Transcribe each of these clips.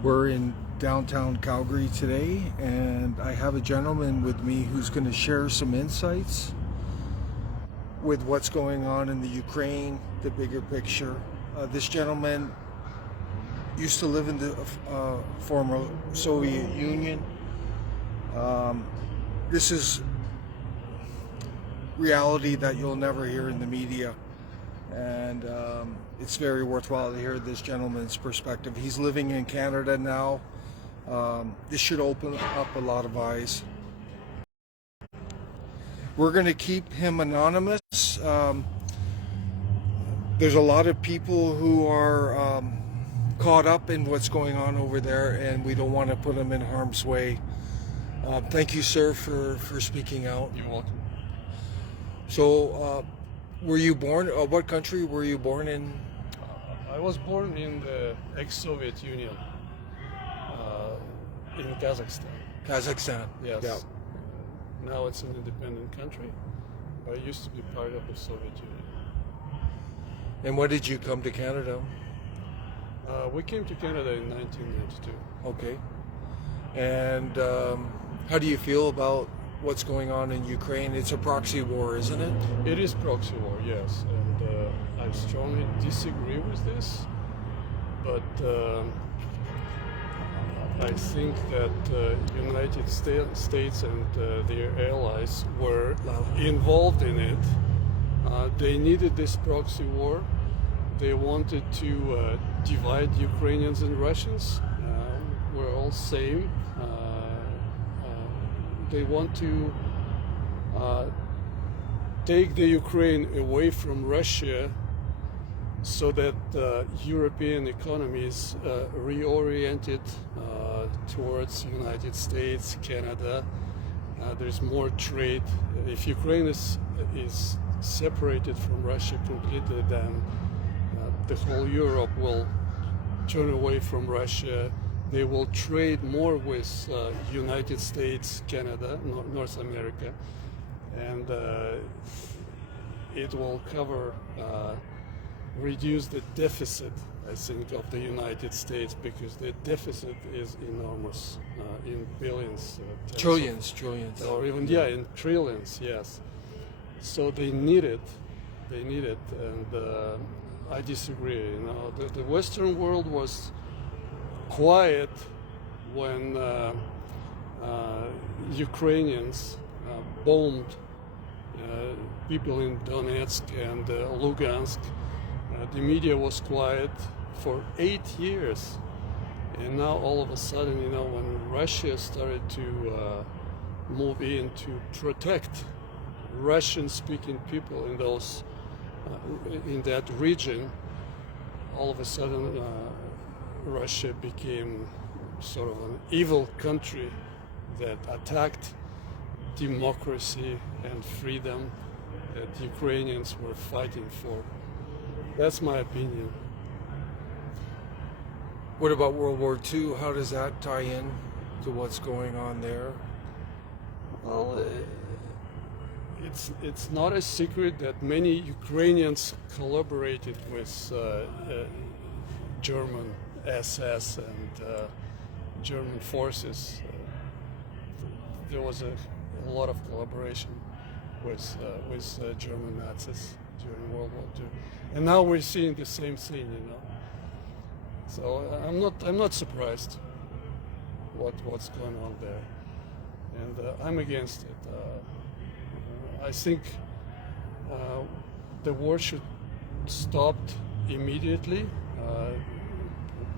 We're in downtown Calgary today, and I have a gentleman with me who's going to share some insights with what's going on in the Ukraine, the bigger picture. This gentleman used to live in the former Soviet Union. This is reality that you'll never hear in the media, and it's very worthwhile to hear this gentleman's perspective. He's living in Canada now. This should open up a lot of eyes. We're going to keep him anonymous. There's a lot of people who are caught up in what's going on over there, and we don't want to put them in harm's way. Thank you, sir, for speaking out. You're welcome. So, were you born? What country were you born in? I was born in the ex-Soviet Union, in Kazakhstan. Kazakhstan. Yes. Yeah. Now it's an independent country, but I used to be part of the Soviet Union. And when did you come to Canada? We came to Canada in 1992. Okay. And how do you feel about what's going on in Ukraine? It's a proxy war, isn't it? It is proxy war, yes, and I strongly disagree with this, but I think that United States and their allies were involved in it. They needed this proxy war. They wanted to divide Ukrainians and Russians. We're all same. They want to take the Ukraine away from Russia so that European economies reoriented towards United States, Canada. There's more trade. If Ukraine is separated from Russia completely, then the whole Europe will turn away from Russia. They will trade more with United States, Canada, North America, and it will reduce the deficit, I think, of the United States, because the deficit is enormous, in billions, Trillions. or even in trillions. Yes. So they need it, and I disagree. You know, the Western world was quiet when Ukrainians bombed people in Donetsk and Lugansk. The media was quiet for 8 years, and now all of a sudden, you know, when Russia started to move in to protect Russian-speaking people in those in that region, all of a sudden Russia became sort of an evil country that attacked democracy and freedom that Ukrainians were fighting for. That's my opinion. What about World War II? How does that tie in to what's going on there? Well, it's not a secret that many Ukrainians collaborated with German SS and German forces. There was a lot of collaboration with German Nazis during World War II, and now we're seeing the same thing, you know. So I'm not surprised what's going on there, and I'm against it. I think the war should stop immediately.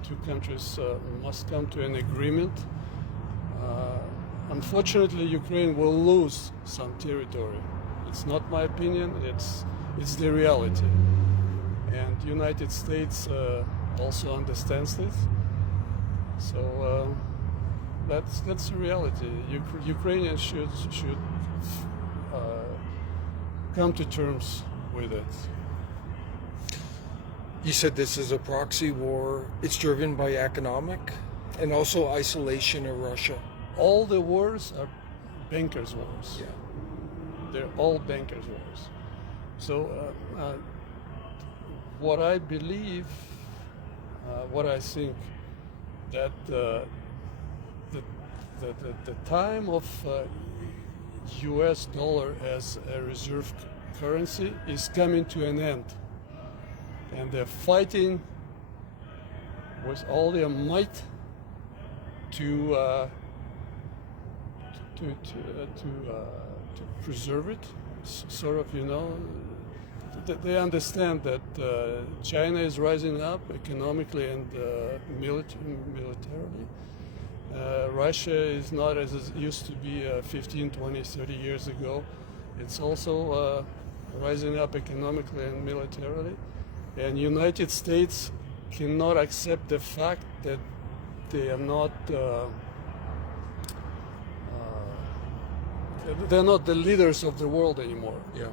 Two countries must come to an agreement. Unfortunately, Ukraine will lose some territory. It's not my opinion, it's the reality. And the United States also understands this. So that's the reality. Ukrainians should come to terms with it. You said this is a proxy war. It's driven by economic and also isolation of Russia. All the wars are bankers' wars. Yeah. They're all bankers' wars. So what I believe, what I think that the time of U.S. dollar as a reserve currency is coming to an end, and they're fighting with all their might to preserve it. Sort of, they understand that China is rising up economically and militarily. Russia is not as it used to be 15, 20, 30 years ago. It's also rising up economically and militarily. And United States cannot accept the fact that they are not they're not the leaders of the world anymore. Yeah.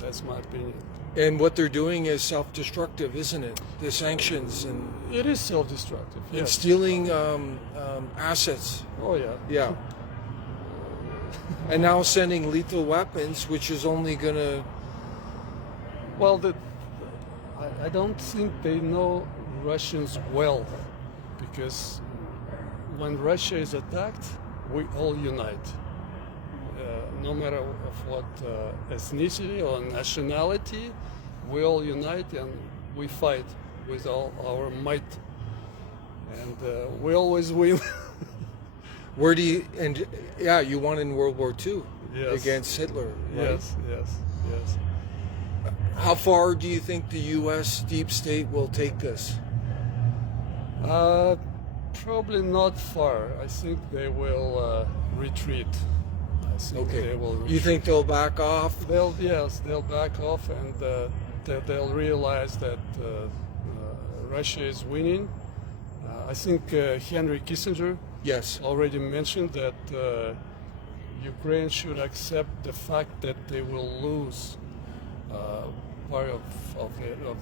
That's my opinion. And what they're doing is self-destructive, isn't it? The sanctions and It is self-destructive. and Yes. stealing assets. Oh yeah. Yeah. And now sending lethal weapons, which is only going to... Well, I don't think they know Russians well, because when Russia is attacked, we all unite. No matter of what ethnicity or nationality, we all unite and we fight with all our might, and we always win. Where do you... And yeah, you won in World War II Yes. against Hitler, right? Yes. How far do you think the U.S. deep state will take this? Probably not far. I think they will retreat. I think Okay. they will retreat. You think they'll back off? They'll back off, and they'll realize that Russia is winning. I think Henry Kissinger Yes. already mentioned that Ukraine should accept the fact that they will lose part of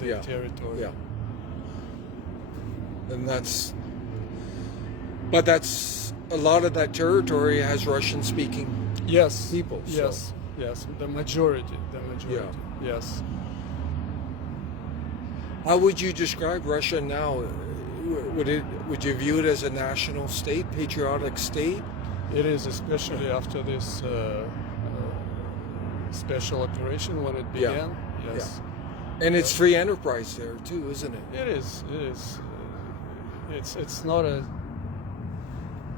their Yeah. territory. Yeah. And but that's a lot of that territory has Russian-speaking Yes. people. so- Yes. The majority. Yes. How would you describe Russia now? Would you view it as a national state, patriotic state? It is, especially after this special operation when it Yeah. began. Yes. And it's free enterprise there too, isn't it? It is. It's not a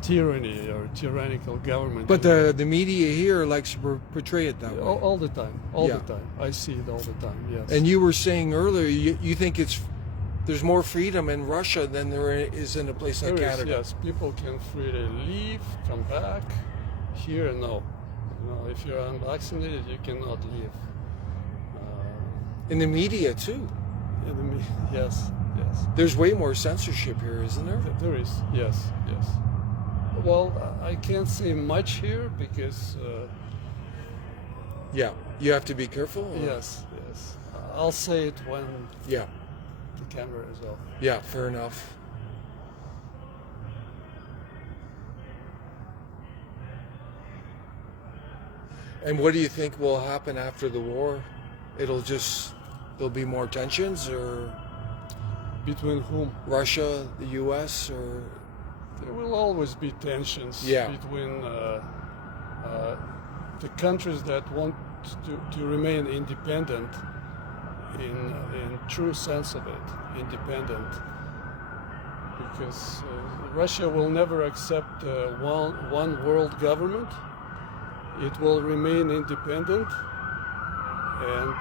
tyranny or tyrannical government. But the media here likes to portray it that way. all the time. All Yeah. the time. I see it all the time. Yes. And you were saying earlier, you think there's more freedom in Russia than there is in a place like There is, Canada. yes, people can freely leave, come back. Here, no. If you're unvaccinated, you cannot leave. In the media too. Yes. There's way more censorship here, isn't there? There is, yes. Well, I can't say much here because, Yeah. You have to be careful. or- yes. I'll say it when Yeah. the camera is off. Yeah. Fair enough. And what do you think will happen after the war? There'll be more tensions, or Between whom? Russia, the U.S., or There will always be tensions Yeah. between the countries that want to remain independent in true sense of it, independent. Because Russia will never accept one world government. It will remain independent, and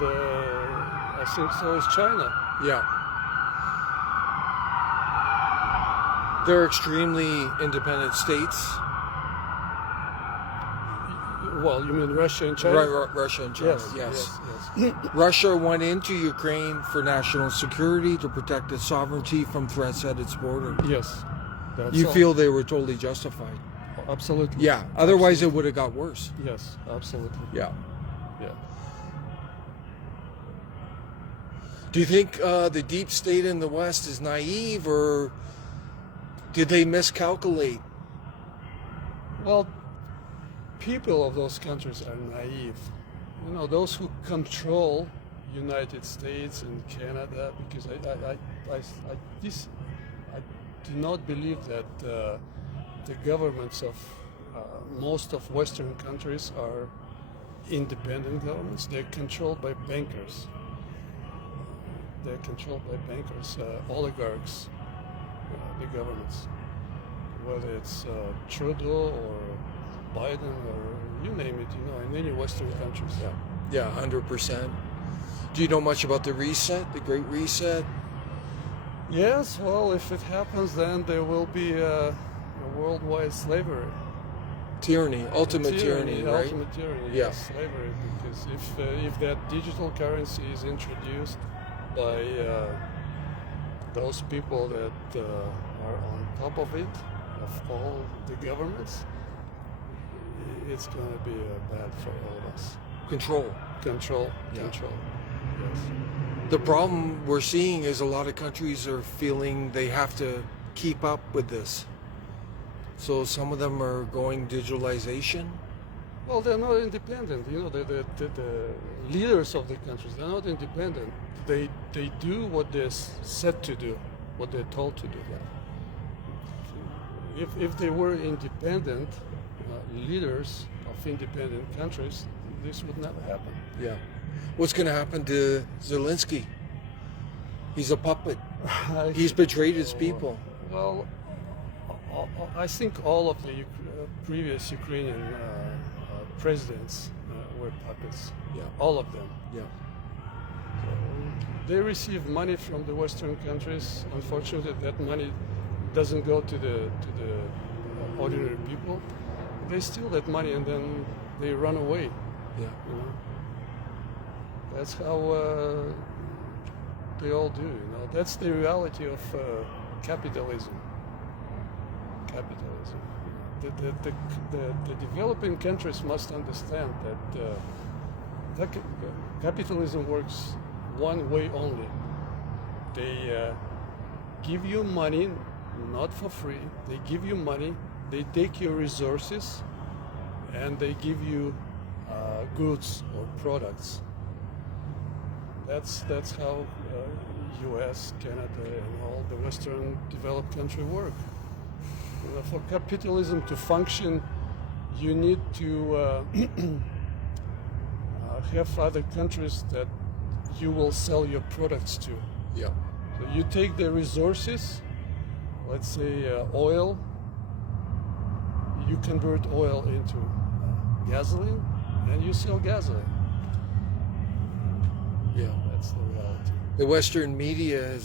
I think so is China. yeah. They're extremely independent states. Well, you mean Russia and China? Right, Russia and China, yes. Russia went into Ukraine for national security to protect its sovereignty from threats at its border. Yes. That's You all. feel they were totally justified? Absolutely. Yeah, otherwise it would have got worse. Yes, absolutely. Yeah. Yeah. Do you think the deep state in the West is naive, or did they miscalculate? Well, people of those countries are naive. Those who control United States and Canada, because I do not believe that the governments of most of Western countries are independent governments. They're controlled by bankers. They're controlled by bankers, oligarchs, the governments. Whether it's Trudeau or Biden or you name it, in any Western countries. Yeah, 100%. Do you know much about the reset, the Great Reset? Yes, well, if it happens, then there will be a worldwide slavery. Tyranny, ultimate tyranny, right? Ultimate tyranny, Yeah. yes, slavery. Because if that digital currency is introduced by those people that are on top of it, of all the governments, it's going to be bad for all of us. Control. Control. Yes. The problem we're seeing is a lot of countries are feeling they have to keep up with this. So some of them are going digitalization. Well, they're not independent. The leaders of the countries, they're not independent. They do what they're set to do, what they're told to do. If they were independent leaders of independent countries, this would never happen. Yeah. What's going to happen to Zelensky? He's a puppet. He's betrayed his people. Well, I think all of the previous Ukrainian presidents were puppets. Yeah. All of them. Yeah. They receive money from the Western countries. Unfortunately, that money doesn't go to the ordinary people. They steal that money and then they run away. Yeah. That's how they all do. That's the reality of capitalism. Capitalism. The developing countries must understand that capitalism works one way only. They give you money, not for free. They give you money, they take your resources, and they give you goods or products. That's how U.S., Canada, and all the Western developed countries work. For capitalism to function, you need to have other countries that you will sell your products to. Yeah. So you take the resources, let's say oil, you convert oil into gasoline, and you sell gasoline. Yeah. That's the reality. The Western media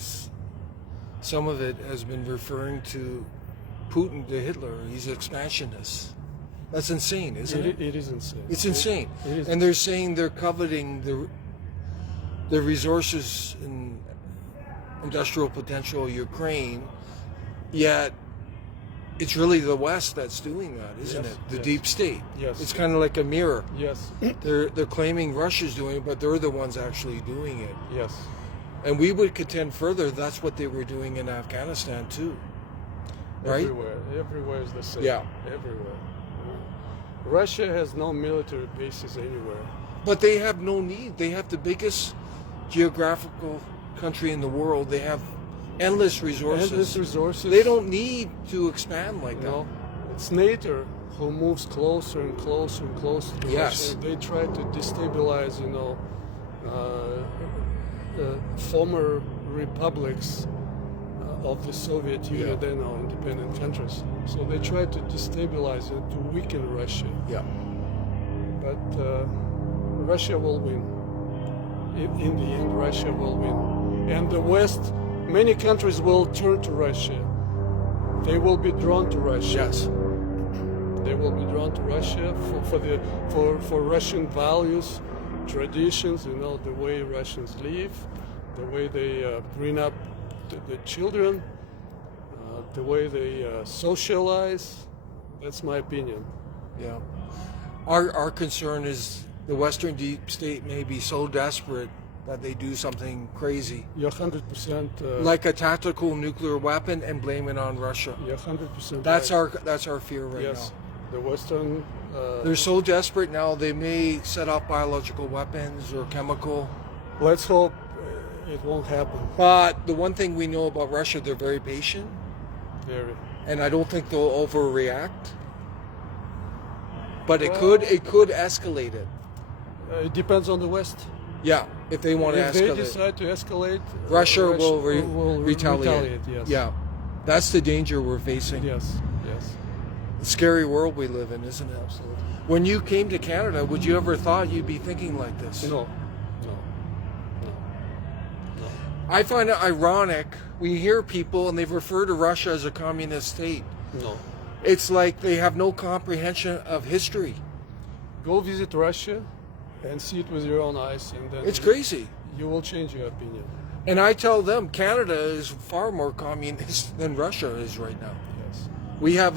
some of it has been referring to Putin to Hitler. He's expansionist. That's insane, isn't it? It is insane. It's insane. It is. And they're saying they're coveting the resources and industrial potential of Ukraine, yet it's really the West that's doing that, isn't Yes, it? The yes. deep state. Yes. It's kind of like a mirror. Yes. They're claiming Russia's doing it, but they're the ones actually doing it. Yes. And we would contend further that's what they were doing in Afghanistan too. Right? Everywhere is the same. Yeah. Everywhere. Russia has no military bases anywhere. But they have no need. They have the biggest geographical country in the world. They have endless resources. Endless resources. They don't need to expand like that. No, it's NATO who moves closer and closer and closer to Yes. Russia. They try to destabilize, former republics of the Soviet Union, Yeah. they're now independent countries. So they try to destabilize it, to weaken Russia. Yeah. But Russia will win. In the end, Russia will win. And the West, many countries will turn to Russia. They will be drawn to Russia. Yes. They will be drawn to Russia for Russian values, traditions, the way Russians live, the way they bring up the children, the way they socialize. That's my opinion. Yeah. Our concern is the Western deep state may be so desperate that they do something crazy. You're 100%. Like a tactical nuclear weapon and blame it on Russia. You're 100%. That's right. our fear right Yes, now. the Western. They're so desperate now they may set up biological weapons or chemical. Let's hope it won't happen. But the one thing we know about Russia, they're very patient. Very. and I don't think they'll overreact. But it Well- could escalate it. It depends on the West. Yeah, if they want to If they escalate. decide to escalate, Russia will retaliate. Yes. Yeah, that's the danger we're facing. Yes. Yes. Scary world we live in, isn't it? Absolutely. When you came to Canada, would you ever thought you'd be thinking like this? No. I find it ironic. We hear people and they refer to Russia as a communist state. No. It's like they have no comprehension of history. Go visit Russia and see it with your own eyes, and then It's crazy. you will change your opinion. And I tell them Canada is far more communist than Russia is right now. Yes. We have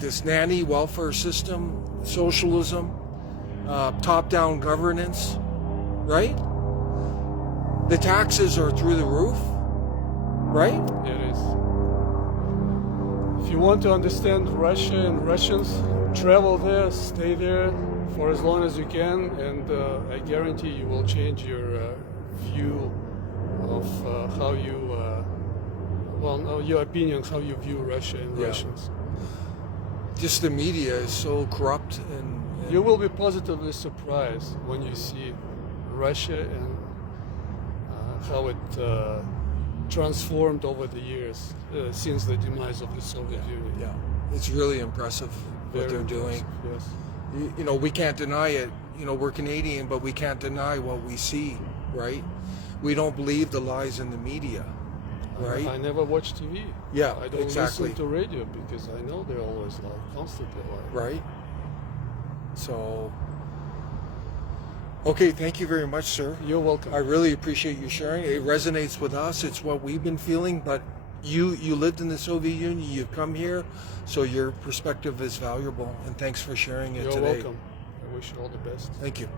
this nanny welfare system, socialism, top-down governance, right? The taxes are through the roof, right? It is. If you want to understand Russia and Russians, travel there, stay there for as long as you can, and I guarantee you will change your view of how you, your opinions, how you view Russia and Yeah. Russians. Just the media is so corrupt and You will be positively surprised when you see Russia and how it transformed over the years since the demise of the Soviet Union. yeah, it's really impressive what Very they're doing. impressive, Yes. You know, we can't deny it. You know, we're Canadian, but we can't deny what we see, right? We don't believe the lies in the media, right? I never watch TV. Yeah, I don't exactly. listen to radio because I know they're always lying, constantly lying. Right? So, okay, thank you very much, sir. You're welcome. I really appreciate you sharing. It resonates with us. It's what we've been feeling, but you lived in the Soviet Union, you've come here, so your perspective is valuable, and thanks for sharing it You're today. welcome. I wish you all the best. Thank you.